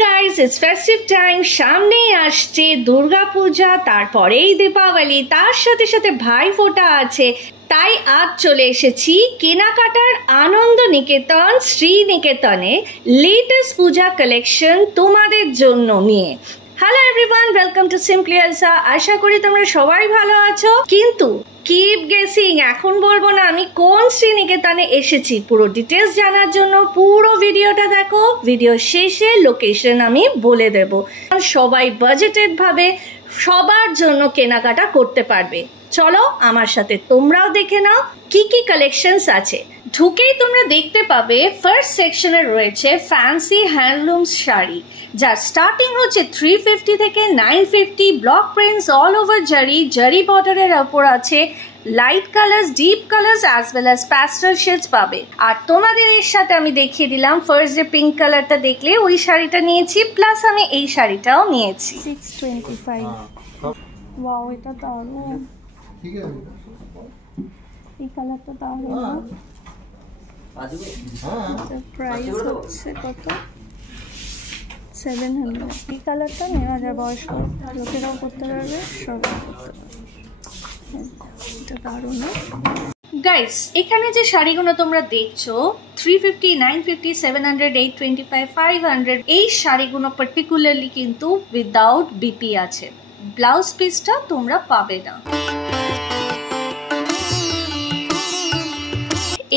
guys, it's festive time. সামনেই আসছে দুর্গা পূজা, তারপরেই দীপাবলি, তার সাথে সাথে ভাইফোঁটা আছে। তাই আজ চলে এসেছি কেনাকাটার আনন্দ নিকেতন শ্রীনিকেতনে লেটেস্ট পূজা কালেকশন তোমাদের জন্য নিয়ে। Hello everyone, welcome to simply Alsa. আশা করি তোমরা সবাই ভালো আছো, কিন্তু কিপ গেসিং, এখন বলবো না আমি কোন শ্রীনিকেতনে এসেছি। পুরো ডিটেলস জানার জন্য পুরো ভিডিওটা দেখো। ভিডিও শেষে লোকেশন আমি বলে দেব। সবাই বাজেটেড ভাবে সবার জন্য কেনাকাটা করতে পারবে। চলো আমার সাথে তোমরাও দেখে নাও কি কি কালেকশনস আছে। ঢুকেই তোমরা দেখতে পাবে ফার্স্ট সেকশনে রয়েছে ফ্যান্সি হ্যান্ডলুমস শাড়ি, যার স্টার্টিং হচ্ছে 350 থেকে 950। ব্লক প্রিন্টস অল ওভার জারি বর্ডারের ওপর আছে। Light colours, deep colours as well as pastel shades পাবে। আর তোমাদের এর সাথে আমি দেখিয়ে দিলাম ফার্স্ট যে পিঙ্ক কালারটা দেখলে ওই শাড়িটা নিয়েছি, প্লাস আমি এই শাড়িটাও নিয়েছি। 625। ওয়াও, এটা দারুণ। ঠিক আছে, এই কালারটা দারুণ। প্রাইস হচ্ছে কত? 700। এই কালারটা নেওয়া যায়, বয়স্ক লোকেরাও করতে পারবে, সবাই করতে পারবে। এটা দারুণ। গাইস, এখানে যে শাড়িগুলো তোমরা দেখছো 350, 950, 700, 825, 500, এই শাড়িগুলো পার্টিকুলারলি কিন্তু উইদাউট বিপি আছে। ব্লাউজ পিসটা তোমরা পাবে না।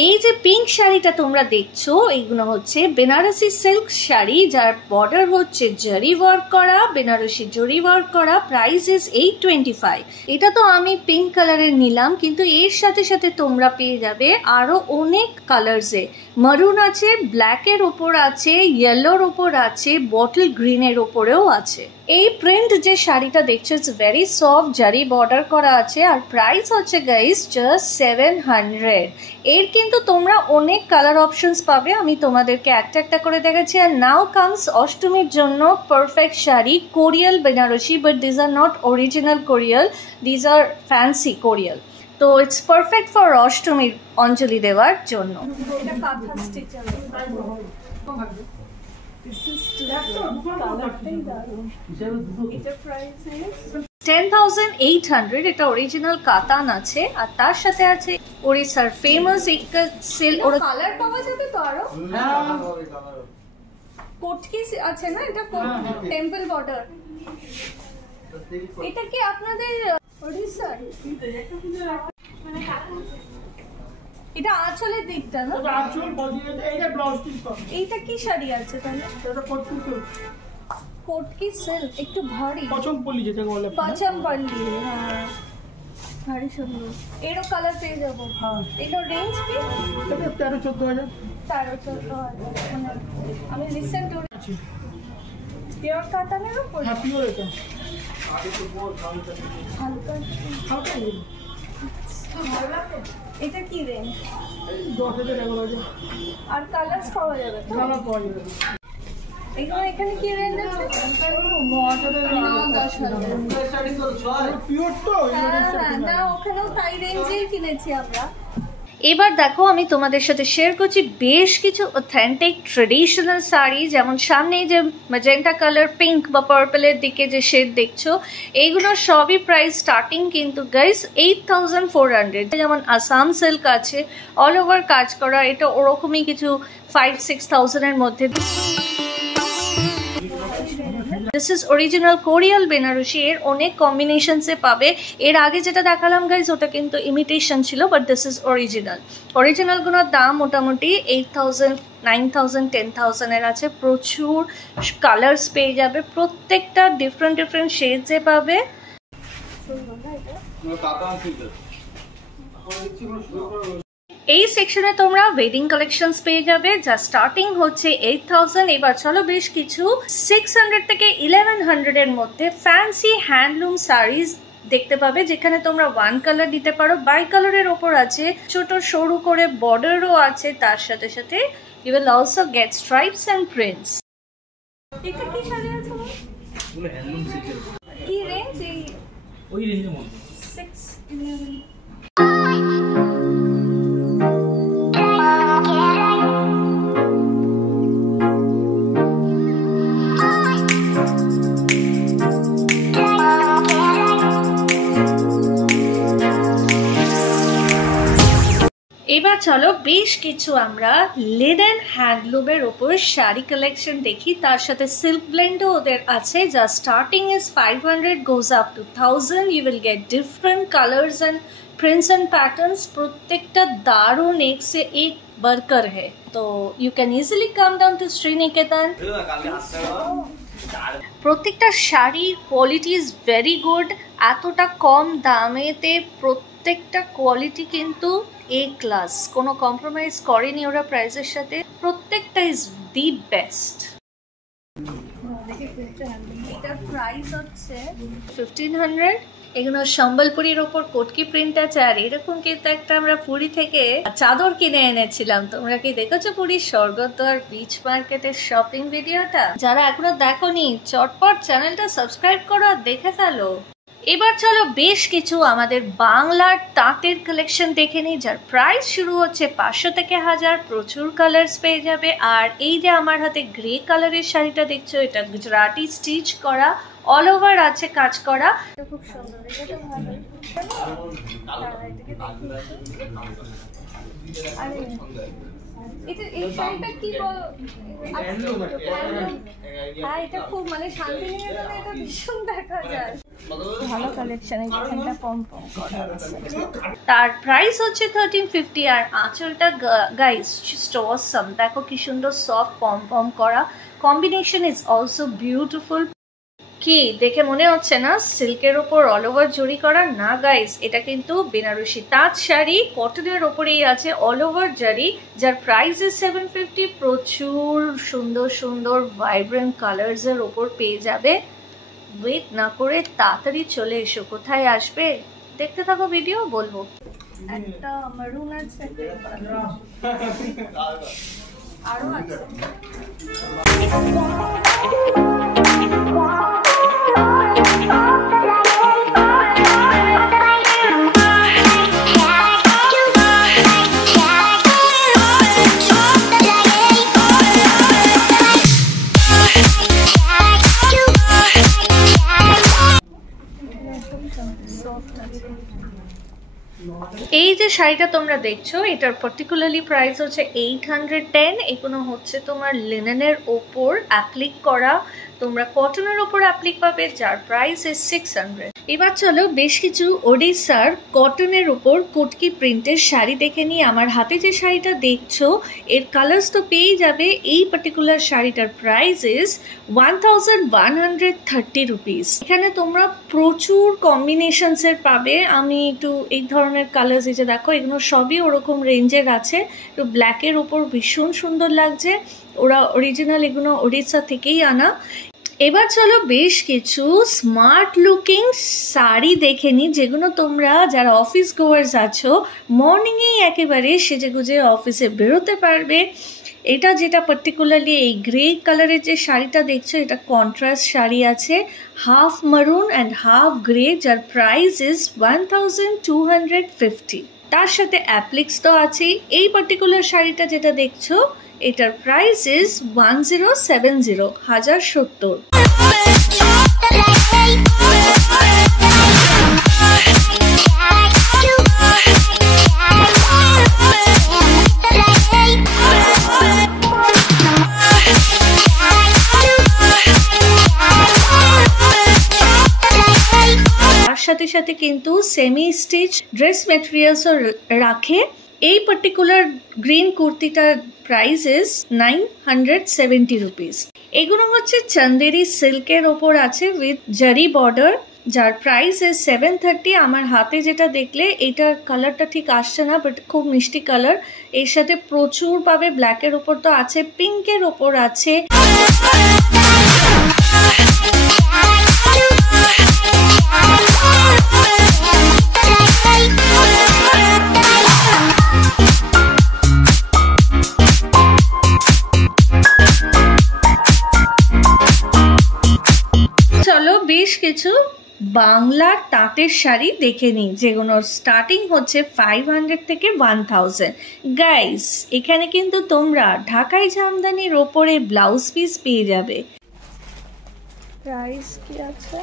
এই যে পিঙ্ক শাড়িটা তোমরা দেখছো, এইগুলো হচ্ছে বেনারসি সিল্ক শাড়ি, যার বর্ডার হচ্ছে জারি ওয়ার্ক করা, বেনারসি জরি ওয়ার্ক করা। Price is 825। এটা তো আমি পিঙ্ক কালারের নিলাম, কিন্তু এর সাথে সাথে তোমরা পেয়ে যাবে আরো অনেক কালার্সে। মারুন আছে, ব্ল্যাকের ওপর আছে, ইয়েলোর ওপর আছে, বটল গ্রিনের ওপরেও আছে। এই প্রিন্ট যে শাড়িটা দেখছো ইটস ভেরি সফট, জারি বর্ডার করা আছে। আর প্রাইস হচ্ছে গাইস জাস্ট 700। এর কিন্তু তোমরা অনেক কালার অপশনস পাবে, আমি তোমাদেরকে একটা একটা করে দেখাচ্ছি। আর নাও কামস অষ্টমীর জন্য perfect sari, Korial Banarasi, but these are not original Korial, these are fancy Korial. তো ইটস পারফেক্ট ফর অষ্টমীর অঞ্জলি দেওয়ার জন্য। এটা কাঁথা স্টিচ আছে। এটা প্রাইস 10,800। এটা অরিজিনাল কাতান আছে, আর তার সাথে আছে ওড়িশার ফেমাস সিল্ক। ওর কালার পাওয়া যাবে তো আরো। কোটকি আছে না, এটা টেম্পল বর্ডার। এটা কি আপনাদের ওড়িশার? এটা আঁচলের দিকটা না? আঁচল বডিতে এইটা ব্লাউজ পিস পাবে। এইটা কি শাড়ি আছে তাহলে? এটা কোটকি সিল্ক। কোটকি সিল্ক একটু ভারী, পচমপল্লি যেটা বলে, পচমপল্লি। হ্যাঁ, ভারী সুন্দর। এরও কালার পেয়ে যাবো। হ্যাঁ, এটা রেঞ্জ কি? এটা 13-14,000। 13-14,000। আমি রিসেন্ট করেছি। পিওর কাতানের উপর? হ্যাঁ, পিওর। এটা হালকা হালকা। এটা কি রেঞ্জ? 10,000-11,000। আর কালার্স পাওয়া যাবে? কালার পাওয়া যাবে। এখানে কি রেঞ্জ আছে? 10,000। পিওর তো না, ওখানেও তাই রেঞ্জেই কিনেছি আমরা। এবার দেখো, আমি তোমাদের সাথে শেয়ার করছি বেশ কিছু অথেন্টিক ট্রেডিশনাল শাড়ি। যেমন সামনে যে ম্যাজেন্টা কালার, পিঙ্ক বা পার্পলের দিকে যে শেড দেখছো, এইগুলোর সবই প্রাইস স্টার্টিং কিন্তু গাইস 8,400। যেমন আসাম সিল্ক আছে, অল ওভার কাজ করা, এটা ওরকমই কিছু 5-6,000 এর মধ্যে। This is original Korial Banarasi. এর অনেক কম্বিনেশনসে পাবে। এর আগে যেটা দেখালাম গাইজ ওটা কিন্তু ইমিটেশন ছিল, বাট দিস ইজ অরিজিনাল। অরিজিনালগুলোর দাম মোটামুটি 8,000, 9,000, 10,000 এর আছে। প্রচুর কালার্স পেয়ে যাবে, প্রত্যেকটা ডিফারেন্ট ডিফারেন্ট শেডসে পাবে। এই সেকশনে তোমরা ওয়েডিং কালেকশনস পেয়ে যাবে, যা স্টার্টিং হচ্ছে 8,000। এবার চলো বেশ কিছু 600 থেকে 1100 এর মধ্যে ফ্যান্সি হ্যান্ডলুম শাড়িজ দেখতে পাবে, যেখানে তোমরা ওয়ান কালার দিতে পারো, বাই কালারের ওপর আছে, ছোট সরু করে বর্ডারও আছে, তার সাথে সাথে you will also get stripes and prints. এটা কি শাড়ি আছে? এগুলো হ্যান্ডলুম সিল্ক। কি রেঞ্জ? ওই রেঞ্জের মধ্যে 611। এবার চলো বেশ কিছু আমরা লিনেন হ্যান্ডলুমের ওপর শাড়ি কালেকশন দেখি, তার সাথে সিল্ক ব্লেন্ডও ওদের আছে, যা starting is 500 goes up to 1000. You will get different colors and prints and patterns. প্রত্যেকটা দারুণ এক সে এক বরকর है, তো you can easily come down to Sriniketan. প্রত্যেকটা শাড়ির কোয়ালিটি ইজ ভেরি গুড। এতটা কম দামেতে প্রত্যেকটা কোয়ালিটি কিন্তু এ ক্লাস, কোনো কম্প্রোমাইজ করেনি ওরা প্রাইসের সাথে, প্রত্যেকটা ইজ দি বেস্ট। এটার প্রাইস হচ্ছে 1500। এগুলো সম্বলপুরীর ওপর কটকি প্রিন্ট আছে, আর এরকম কিন্তু একটা আমরা পুরী থেকে চাদর কিনে এনেছিলাম। তোমরা কি দেখেছো পুরীর স্বর্গদ্বার বিচ মার্কেটের শপিং ভিডিওটা? যারা এখনো দেখোনি চটপট চ্যানেলটা সাবস্ক্রাইব করো আর দেখে ফেলো। এবার চলো বেশ কিছু আমাদের বাংলার তাঁতের কালেকশন দেখে নিই, যার প্রাইস শুরু হচ্ছে 500 থেকে 1000। প্রচুর কালার্স পেয়ে যাবে। আর এই যে আমার হাতে গ্রে কালারের শাড়িটা দেখছো, এটা গুজরাটি স্টিচ করা, অল ওভার আছে কাজ করা, এটা খুব সুন্দর। এটা ভালো। আরে এটা এই শাড়িটা কি হ্যাঁ, এটা খুব মানে শান্তিনিকেতনে এটা ভীষণ দেখা যায়, ভালো কালেকশন। এখানটা পম পম করা আছে, তার প্রাইস হচ্ছে 1350। আর আঁচলটা গাইস জাস্ট অসাম, দেখো কি সুন্দর সফট পম পম করা, কম্বিনেশন ইজ অলসো বিউটিফুল। কি দেখে মনে হচ্ছে না সিল্কের ওপর অল ওভার জরি করা? না গাইস, এটা কিন্তু বেনারসি তাঁত শাড়ি, কটনের ওপরেই আছে অল ওভার জারি, যার প্রাইস ইজ 750। প্রচুর সুন্দর সুন্দর ভাইব্রেন্ট কালার্স এর ওপর পেয়ে যাবে। ওয়েট না করে তাড়াতাড়ি চলে এসো। কোথায় আসবে দেখতে থাকো ভিডিও, বলবো। একটা মারুন আছে, আরো আছে। এই যে শাড়িটা তোমরা দেখছো, এটার পার্টিকুলারলি প্রাইস হচ্ছে 810। এগুলো হচ্ছে তোমার লিনেনের ওপর অ্যাপ্লিক করা, তোমরা কটনের ওপর অ্যাপ্লিক পাবে, যার প্রাইস ইজ 600। এবার চলো বেশ কিছু ওড়িশার কটনের ওপর কটকি প্রিন্টের শাড়ি দেখে নিই। আমার হাতে যে শাড়িটা দেখছো এর কালার্স তো পেয়ে যাবে। এই পার্টিকুলার শাড়িটার প্রাইস ইজ 1130 রুপিস। এখানে তোমরা প্রচুর কম্বিনেশনসের পাবে। আমি একটু এই ধরনের কালার্স, এই যে দেখো এগুলো সবই ওরকম রেঞ্জের আছে। একটু ব্ল্যাকের ওপর ভীষণ সুন্দর লাগছে, ওরা অরিজিনাল এগুলো ওড়িশা থেকেই আনা। এবার চলো বেশ কিছু স্মার্ট লুকিং শাড়ি দেখে নিই, যেগুলো তোমরা যারা অফিস গোয়ার্স আছো মর্নিংয়েই একেবারে সেজেগুজে অফিসে বেরোতে পারবে। এটা যেটা পার্টিকুলারলি এই গ্রে কালারের যে শাড়িটা দেখছো, এটা কন্ট্রাস্ট শাড়ি আছে, হাফ মারুন অ্যান্ড হাফ গ্রে, যার প্রাইস ইজ 1250। তার সাথে অ্যাপ্লিক্স তো আছেই। এই পার্টিকুলার শাড়িটা যেটা দেখছো এটার প্রাইস ইজ 1070, 1070। সাথে সাথে কিন্তু সেমি স্টিচ ড্রেস মেটেরিয়ালসও রাখে। এই পার্টিকুলার গ্রিন কুর্তিটার প্রাইস ইজ 970 রুপিস। এগুলো হচ্ছে চন্দেরি সিল্কের ওপর আছে উইথ জারি বর্ডার, যার প্রাইস ইজ 730। আমার হাতে যেটা দেখলে এটার কালারটা ঠিক আসছে না, বাট খুব মিষ্টি কালার। এর সাথে প্রচুর পাবে, ব্ল্যাকের ওপর তো আছে, পিঙ্কের ওপর আছে। চলো বেশ কিছু বাংলার তাঁতের শাড়ি দেখে নিই, যেগুলোর স্টার্টিং হচ্ছে 500 থেকে 1000। গাইস, এখানে কিন্তু তোমরা ঢাকাই জামদানির ওপরে ব্লাউজ পিস পেয়ে যাবে। প্রাইস কি আছে?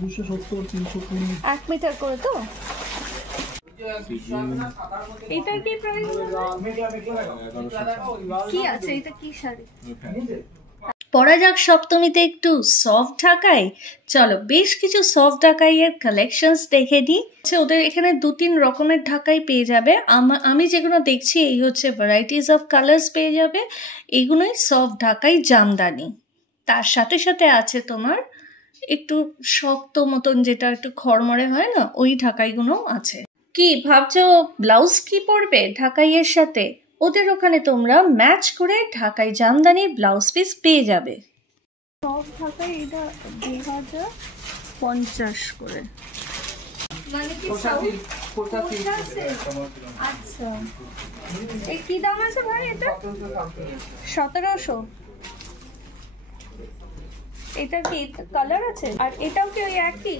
270, 320, 1 মিটার করে তো। এটা কি প্রাইস কি আছে? এটা কি শাড়ি? পরা যাক সপ্তমীতে একটু সফট ঢাকাই। চলো বেশ কিছু সফট ঢাকাইয়ের কালেকশনস দেখে নিই। ওদের এখানে 2-3 রকমের ঢাকাই পেয়ে যাবে। আমি যেগুলো দেখছি এই হচ্ছে ভ্যারাইটিস অফ কালার্স পেয়ে যাবে। এইগুলোই সফট ঢাকাই জামদানি। তার সাথে সাথে আছে তোমার একটু শক্ত মতন, যেটা একটু খড়মড়ে হয় না, ওই ঢাকাইগুলো আছে। কি ভাবছো ব্লাউজ কি পরবে ঢাকাইয়ের সাথে? ওদের ওখানে তোমরা ম্যাচ করে ঢাকাই জামদানির ব্লাউজ পিস পেয়ে যাবে। সব ঢাকাই এটা 2050 করে। মানে কি আচ্ছা, এই কি দাম আছে ভাই? এটা 1700। এটা কি কালার আছে? আর এটাও কি ওই একই?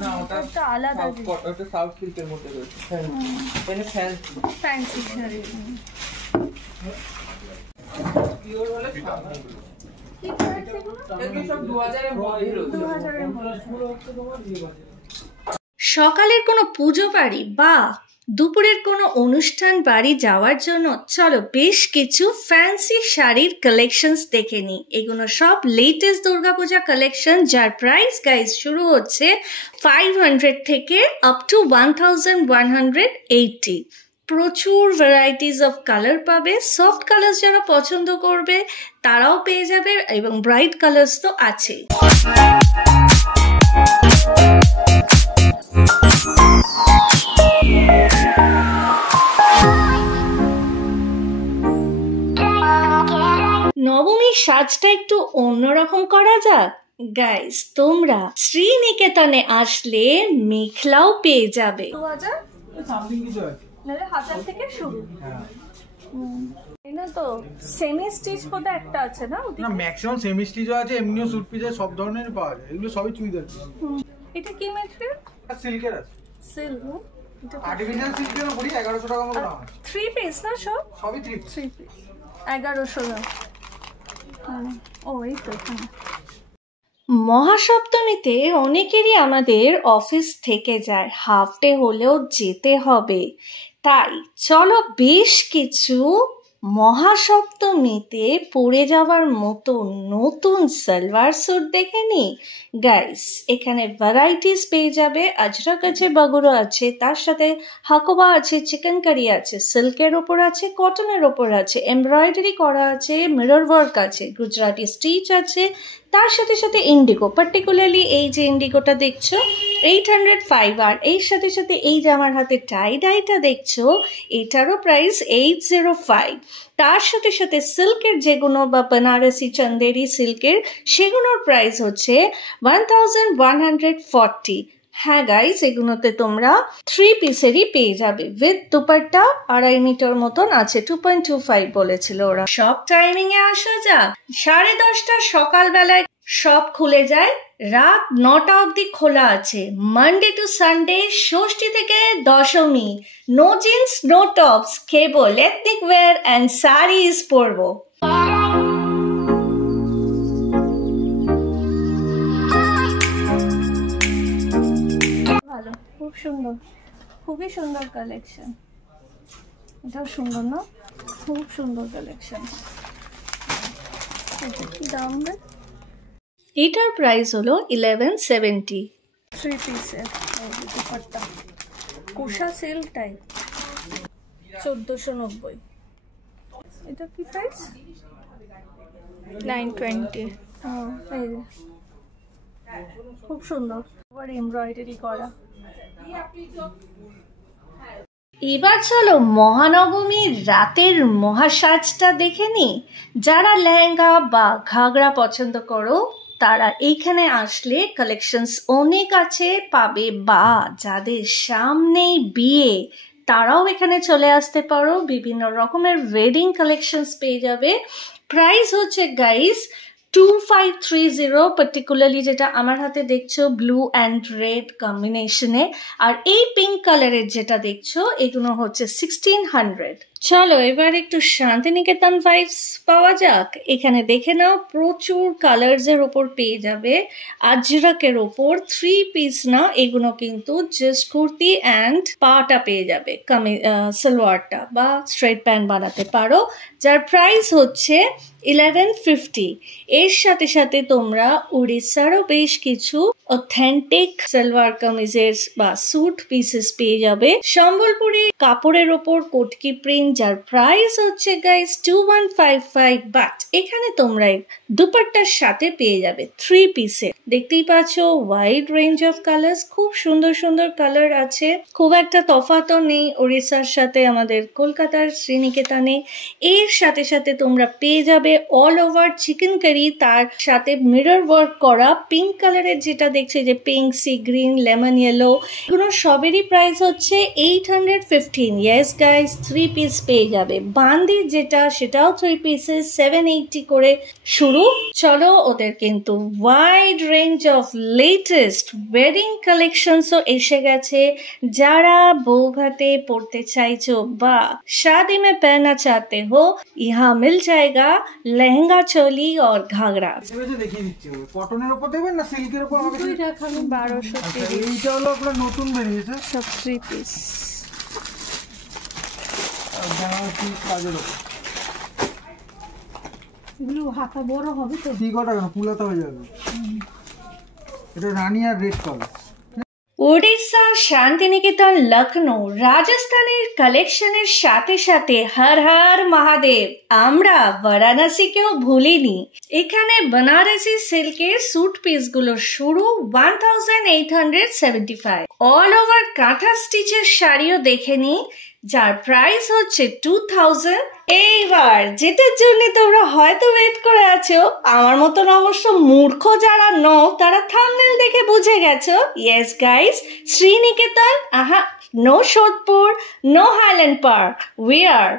না, ওটা আলাদা। ওটা সাউথ সিল্কের মধ্যে রয়েছে। মানে ফ্যান্সি শাড়ি। পিওর হলে কি প্রাইস এগুলো? এগুলো সব 2000 এর মধ্যে রয়েছে। 2000 এর মধ্যে। সকালের কোনো পুজো বাড়ি বা দুপুরের কোনো অনুষ্ঠান বাড়ি যাওয়ার জন্য চলো বেশ কিছু ফ্যান্সি শাড়ির কালেকশনস দেখে নিই। এগুলো সব লেটেস্ট দুর্গাপূজা কালেকশন, যার প্রাইস গাইস শুরু হচ্ছে 500 থেকে আপ টু 1180। প্রচুর ভ্যারাইটিস অফ কালার পাবে। সফট কালার যারা পছন্দ করবে তারাও পেয়ে যাবে, এবং ব্রাইট কালার্স তো আছেই। নবমীর সাজটা একটু অন্যরকম করা যাক গাইস। তোমরা শ্রীনিকেতনে আসলে মেখলাও পেয়ে যাবে। 2000 হাজার থেকে শুরু। তো সেমি স্টিচ কোটা একটা আছে না? না, ম্যাক্সিমাম সেমি স্টিচও আছে, এমনিও স্যুট পিসে সব ধরনের পাওয়া যায়। এগুলো সবই চুড়িদার। এটা কি ম্যাটেরিয়াল? সিল্কের আছে। সিল্ক। আর্টিফিশিয়াল সিল্কের উপরই 1100 টাকা মতো দাম। 3 পিস না? সবই 3 পিস। 1100 দাম। ও এই তো। মহাসপ্তমীতে অনেকেরই আমাদের অফিস থেকে যায়, হাফ ডে হলেও যেতে হবে। তাই চলো বেশ কিছু মহাসপ্তমীতে পরে যাওয়ার মতো নতুন সালোয়ার স্যুট দেখে নি গাইস। এখানে ভ্যারাইটিস পেয়ে যাবে। আজরাক আছে, বাগুরো আছে, তার সাথে হাকোবা আছে, চিকেন কারি আছে, সিল্কের ওপর আছে, কটনের ওপর আছে, এমব্রয়ডারি করা আছে, মিরর ওয়ার্ক আছে, গুজরাটি স্টিচ আছে, তার সাথে সাথে ইন্ডিগো। পার্টিকুলারলি এই যে ইন্ডিগোটা দেখছো 805, আর এর সাথে সাথে এই যে আমার হাতে টাই ডাইটা দেখছো এটারও প্রাইস 805। তার সাথে সাথে সিল্কের যেগুলো বা বেনারসি চন্দেরি সিল্কের সেগুলোর প্রাইস হচ্ছে 1140। হ্যাঁ গাইস, এগুলোতে তোমরা 3 পিসেরই পেয়ে যাবে উইথ দুপাট্টা। 2.5 মিটার মতন আছে, 2.25 বলেছিল ওরা। সব টাইমিং এ আসা যাক। 10:30 সকালবেলায় সব খুলে যায়, রাত 9টা অবধি খোলা আছে। মানডে টু সানডে, ষষ্ঠী থেকে Dashami. No jeans no tops, কেবল এথনিক ওয়্যার অ্যান্ড শাড়িজ পরবো। ভালো, খুব সুন্দর, খুবই সুন্দর কালেকশন। এটাও সুন্দর না? খুব সুন্দর কালেকশন। এটা কি দাম? এটার প্রাইস হলো 1170। 3 পিসের দুপাট্টা, কোষা সিল্ক টাইপ, 1490। এটা কি প্রাইস? 920। খুব সুন্দর, আবার এমব্রয়ডারি করা। এবার চলো মহানবমীর রাতের মহাসাজটা দেখে নি। যারা লেহেঙ্গা বা ঘাগরা পছন্দ করো তারা এইখানে আসলে কালেকশনস অনেক আছে পাবে, বা যাদের সামনেই বিয়ে তারাও এখানে চলে আসতে পারো। বিভিন্ন রকমের ওয়েডিং কালেকশনস পেয়ে যাবে। প্রাইস হচ্ছে গাইস 2530, পার্টিকুলারলি যেটা আমার হাতে দেখছো ব্লু অ্যান্ড রেড কম্বিনেশনে, আর এই পিঙ্ক কালারের যেটা দেখছো এগুলো হচ্ছে 1600। চলো এবার একটু শান্তিনিকেতন ভাইবস পাওয়া যাক। এখানে দেখে নাও প্রচুর কালার্সের ওপর পেয়ে যাবে, আজরাকের ওপর 3 পিস না, এগুলো কিন্তু জাস্ট কুর্তি অ্যান্ড পাটা পেয়ে যাবে, সালোয়ারটা বা স্ট্রেট প্যান্ট বানাতে পারো, যার প্রাইস হচ্ছে 1150। এর সাথে সাথে তোমরা উড়িষ্যারও বেশ কিছু অথেন্টিক সালোয়ার কামিজের বা স্যুট পিসেস পেয়ে যাবে, সম্বলপুরি কাপড়ের ওপর কোটকি প্রিন্ট, যার প্রাইস হচ্ছে গাইস 2155। বাট এখানে তোমরা দুপাট্টার সাথে পেয়ে যাবে 3 পিসে। দেখতেই পাচ্ছ ওয়াইড রেঞ্জ অফ কালার্স, খুব সুন্দর সুন্দর কালার আছে, খুব একটা তফাতও নেই উড়িষ্যার সাথে আমাদের কলকাতার শ্রীনিকেতনে। এর সাথে সাথে তোমরা পেয়ে যাবে অল ওভার চিকেন কারি, তার সাথে মিরর ওয়ার্ক করা পিঙ্ক কালারের, যেটা দেখছে যে pink, sea green, lemon yellow, এগুলো সবেরই প্রাইস হচ্ছে 815। ইয়েস গাইস, 3 পিস পেয়ে যাবে। বান্দি যেটা সেটাও 3 পিসেস 780 করে শুরু। চলো ওদের কিন্তু wide range of latest wedding কালেকশনসও এসে গেছে। যারা বউ ভাতে পড়তে চাইছো বা शादी में पहनना चाहते हो, यहाँ मिल जाएगा लहंगा चोली और घाघरा। দেখিয়ে দিচ্ছি, কটনের উপর দেবেন না সিল্কের উপর? আমাকে 1230। এইটা হলো আপনার নতুন বেরিয়েছে, সব 3 পিস কাজের উপর। এগুলো হাতা বড় হবে তো, ঠিক ওটা কেন পুলাতে হয়ে যাবে। এটা রানী আর রেড কালার। ওড়িশা, শান্তিনিকেতন, লখনৌ, রাজস্থানের কালেকশনের সাথে সাথে হর হর মহাদেব, আমরা বারাণসীকেও ভুলিনি। এখানে बनारसी সিল্কের স্যুট পিসগুলো শুরু 1875। অল ওভার কাঁথা স্টিচের শাড়িও দেখে নি, যার প্রাইস হচ্ছে 2000। এইবার যেটার জন্য তোমরা হয়তো ওয়েট করে আছো, আমার মতন অবশ্য মূর্খ যারা নও তারা থাম্বনেল দেখে বুঝে গেছো। Yes guys, Sriniketan, no Sodepur, no Highland Park, we are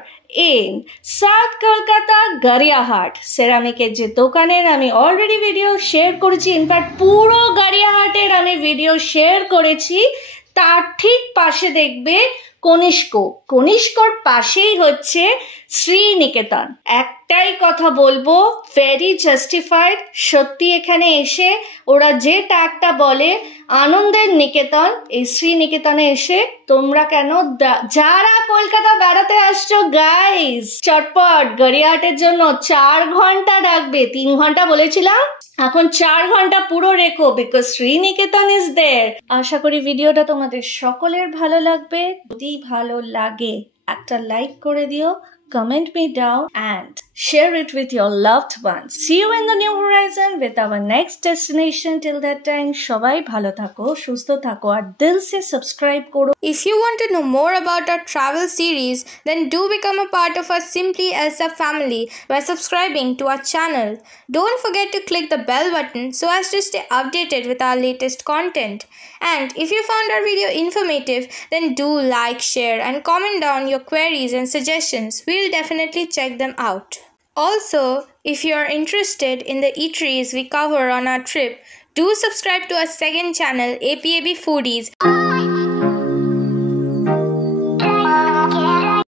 in south Kolkata Gariahat. সেরামিকের যে দোকানের আমি অলরেডি ভিডিও শেয়ার করেছি, ইনফ্যাক্ট পুরো গড়িয়াহাটের আমি ভিডিও শেয়ার করেছি, তার ঠিক পাশে দেখবে কনিষ্কর পাশেই হচ্ছে শ্রীনিকেতন। একটাই কথা বলবো, ভেরি জাস্টিফাইড। সত্যি এখানে এসে ওরা যে ট্যাগটা বলে আনন্দের নিকেতন, এই শ্রীনিকেতনে এসে তোমরা কেন, যারা কলকাতা বেড়াতে আসছো গাইস, চটপট গড়িয়াহাটের জন্য 4 ঘন্টা রাখবে। 3 ঘন্টা বলেছিলাম, এখন 4 ঘন্টা পুরো রেখো, বিকজ শ্রীনিকেতন ইজ দেয়ার। আশা করি ভিডিওটা তোমাদের সকলের ভালো লাগবে। যদি ভালো লাগে একটা লাইক করে দিও, comment me down and share it with your loved ones. See you in the new horizon with our next destination. Till that time, সবাই ভালো থাকো, সুস্থ থাকো আর দিল সে সাবস্ক্রাইব করো। If you want to know more about our travel series, then do become a part of our Simply Elsa family by subscribing to our channel. Don't forget to click the bell button so as to stay updated with our latest content. And if you found our video informative, then do like, share and comment down your queries and suggestions. We'll definitely check them out. Also, if you are interested in the eateries we cover on our trip, do subscribe to our second channel, APAB Foodies.